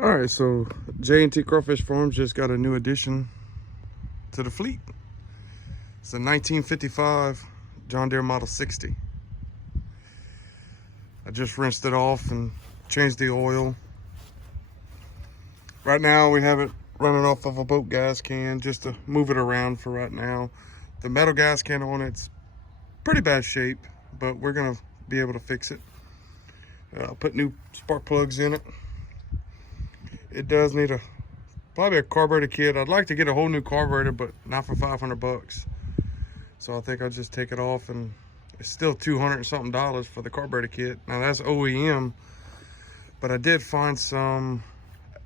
All right, so J&T Crawfish Farms just got a new addition to the fleet. It's a 1955 John Deere Model 60. I just rinsed it off and changed the oil. Right now we have it running off of a boat gas can just to move it around for right now. The metal gas can on it's pretty bad shape, but we're gonna be able to fix it. Put new spark plugs in it. It does need probably a carburetor kit. I'd like to get a whole new carburetor, but not for 500 bucks. So I think I'll just take it off, and it's still $200 and something for the carburetor kit. Now that's OEM, but I did find some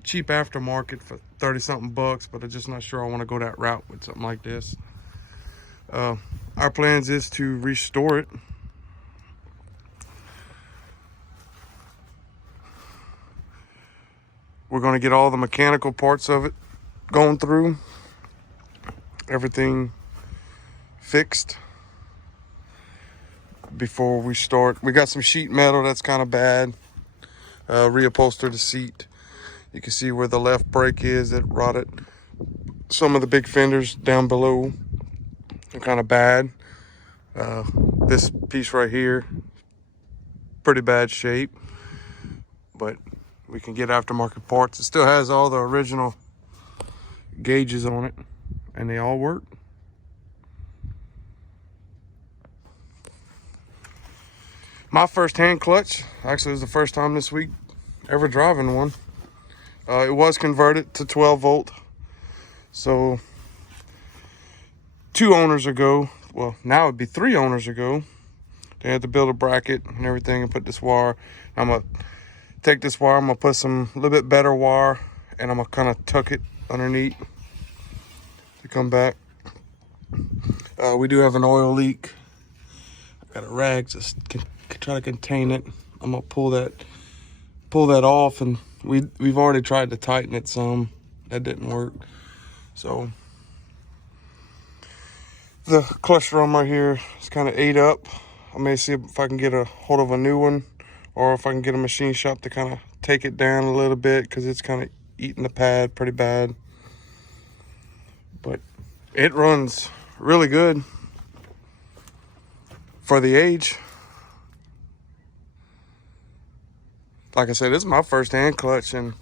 cheap aftermarket for 30 something bucks, but I'm just not sure I want to go that route with something like this. Our plans is to restore it. We're going to get all the mechanical parts of it going through, everything fixed before we start. We got some sheet metal that's kind of bad. Reupholster the seat. You can see where the left brake is, that rotted. Some of the big fenders down below are kind of bad. This piece right here, pretty bad shape, but we can get aftermarket parts. It still has all the original gauges on it, and they all work. My first hand clutch, actually, was the first time this week ever driving one. It was converted to 12 volt. So 2 owners ago, well, now it'd be 3 owners ago, they had to build a bracket and everything and put this wire. I'm gonna take this wire, I'm gonna put some a little bit better wire, and I'm gonna kind of tuck it underneath to come back. We do have an oil leak. I got a rag to try to contain it. I'm gonna pull that off, and we've already tried to tighten it some. That didn't work. So the clutch drum right here is kind of ate up. I may see if I can get a hold of a new one, or if I can get a machine shop to kind of take it down a little bit, because it's kind of eating the pad pretty bad. But it runs really good for the age. Like I said, this is my first hand clutch, and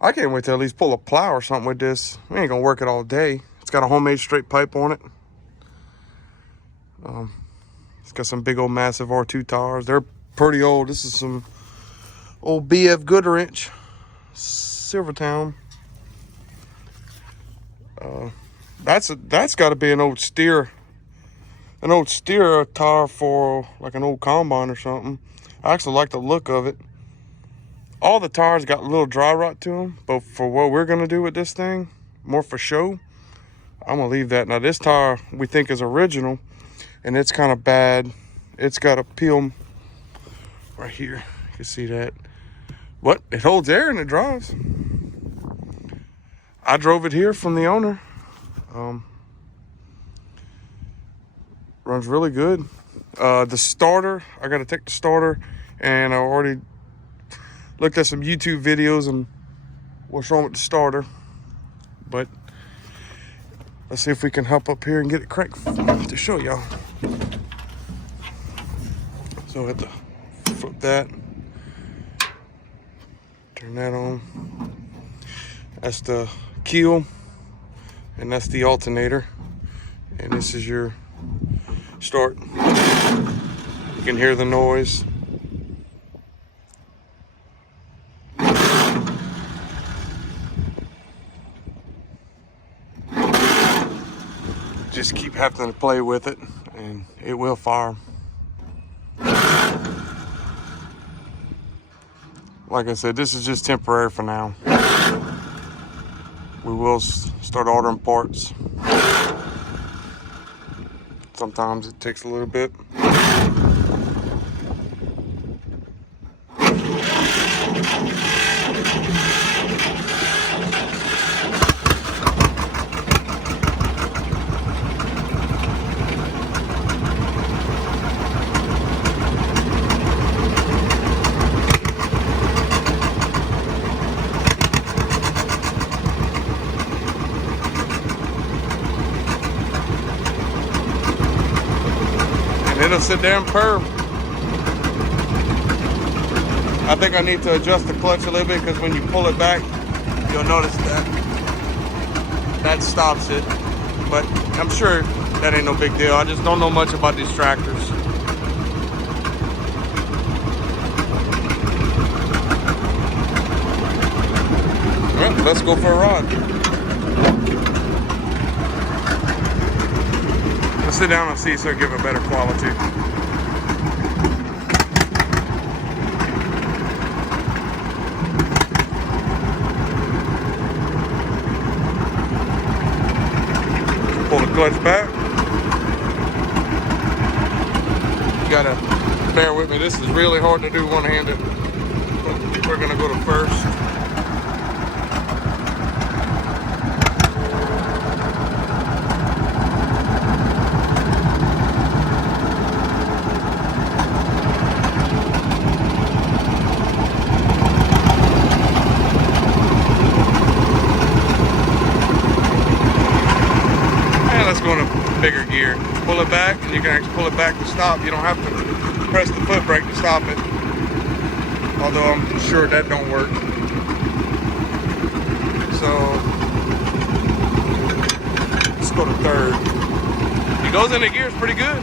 I can't wait to at least pull a plow or something with this. We ain't gonna work it all day. It's got a homemade straight pipe on it. It's got some big old massive R2 tires. They're pretty old. This is some old BF Goodwrench, Silvertown. That's got to be an old steer tire for like an old combine or something. I actually like the look of it. All the tires got a little dry rot to them, but for what we're gonna do with this thing, more for show, I'm gonna leave that. Now this tire we think is original, and it's kind of bad. It's got a peel right here. You can see that. But it holds air and it drives. I drove it here from the owner. Runs really good. The starter, I gotta take the starter, and I already looked at some YouTube videos and what's wrong with the starter. But let's see if we can hop up here and get it cranked to show y'all. So I have to flip that, turn that on. That's the keel, and that's the alternator, and this is your start. You can hear the noise. Just keep having to play with it, and it will fire. Like I said, this is just temporary for now. We will start ordering parts. Sometimes it takes a little bit. it'll sit there and purr. I think I need to adjust the clutch a little bit, because when you pull it back, you'll notice that stops it. But I'm sure that ain't no big deal. I just don't know much about these tractors. Well, let's go for a ride. Let's sit down and see so I give a better quality. Pull the clutch back. You gotta bear with me. This is really hard to do one-handed. We're gonna go to first. Bigger gear. Pull it back, and you can actually pull it back to stop. You don't have to press the foot brake to stop it. Although I'm sure that don't work. So let's go to third. He goes into gears pretty good.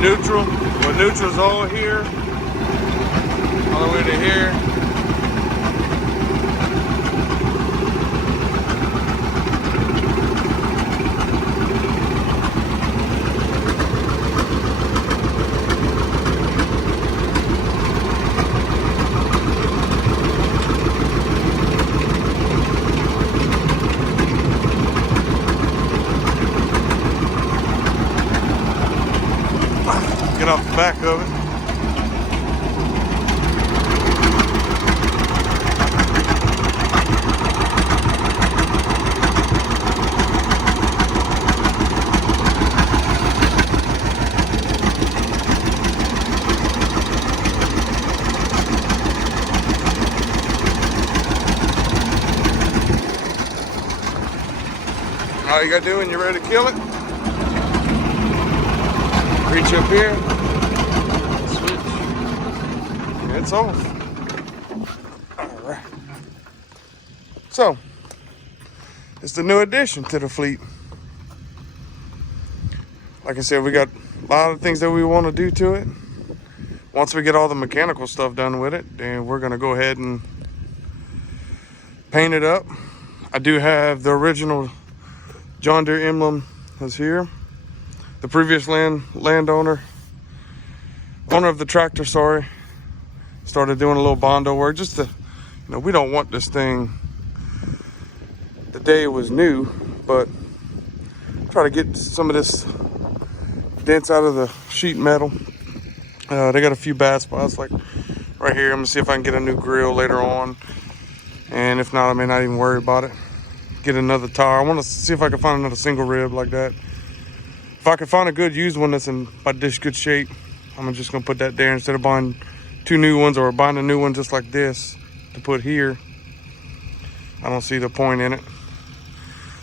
Neutral. Well, neutral's all here, all the way to here. Get off the back of it. All you gotta do when you're ready to kill it, reach up here, switch, and it's off. All right. So, it's the new addition to the fleet. Like I said, we got a lot of things that we want to do to it. Once we get all the mechanical stuff done with it, then we're gonna go ahead and painted up. I do have the original John Deere emblem is here. The previous owner of the tractor, sorry, started doing a little Bondo work just to, we don't want this thing the day it was new, but try to get some of this dents out of the sheet metal. They got a few bad spots like right here. I'm gonna see if I can get a new grill later on, and if not, I may not even worry about it. Get another tire. I want to see if I can find another single rib like that. If I can find a good used one that's in about this good shape, I'm just gonna put that there instead of buying 2 new ones or buying a new one just like this to put here. I don't see the point in it.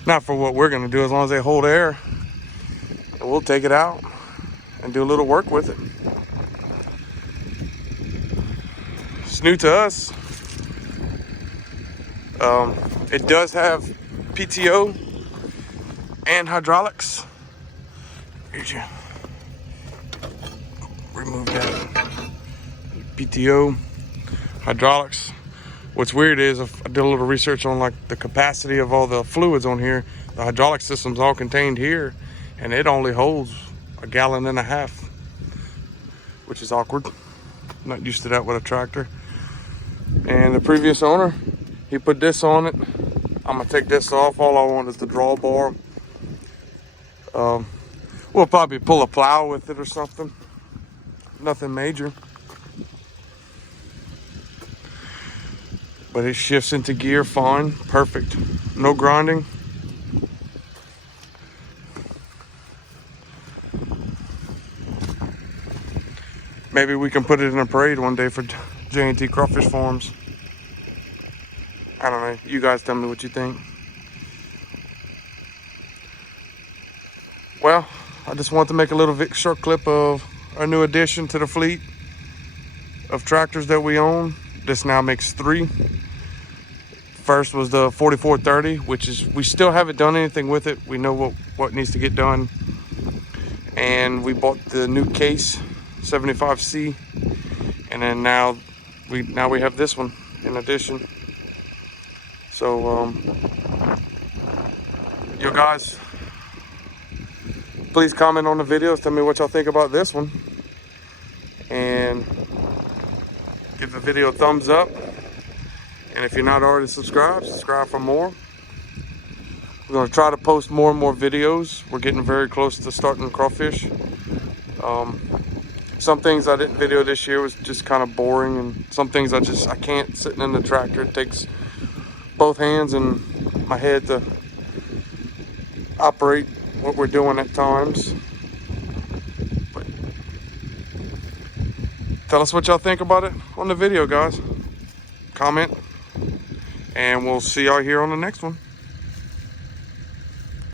Not for what we're gonna do. As long as they hold air, and we'll take it out and do a little work with it. It's new to us. It does have PTO and hydraulics. Here's your, remove that. PTO, hydraulics. What's weird is I did a little research on like the capacity of all the fluids on here. The hydraulic system's all contained here, and it only holds 1.5 gallons, which is awkward. I'm not used to that with a tractor. And the previous owner, he put this on it. I'm gonna take this off. All I want is the drawbar. We'll probably pull a plow with it or something. Nothing major. But it shifts into gear fine, perfect. No grinding. Maybe we can put it in a parade one day for J&T Crawfish Farms. I don't know. You guys tell me what you think. Well, I just wanted to make a little short clip of our new addition to the fleet of tractors that we own. This now makes 3. First was the 4430, which is, we still haven't done anything with it. We know what needs to get done. And we bought the new case, 75C. And then now we have this one in addition. So, you guys, please comment on the videos. Tell me what y'all think about this one. And give the video a thumbs up. And if you're not already subscribed, subscribe for more. We're going to try to post more and more videos. We're getting very close to starting crawfish. Some things I didn't video this year was just kind of boring. And some things I can't sitting in the tractor. It takes both hands and my head to operate what we're doing at times. But tell us what y'all think about it on the video, guys. Comment, and we'll see y'all here on the next one.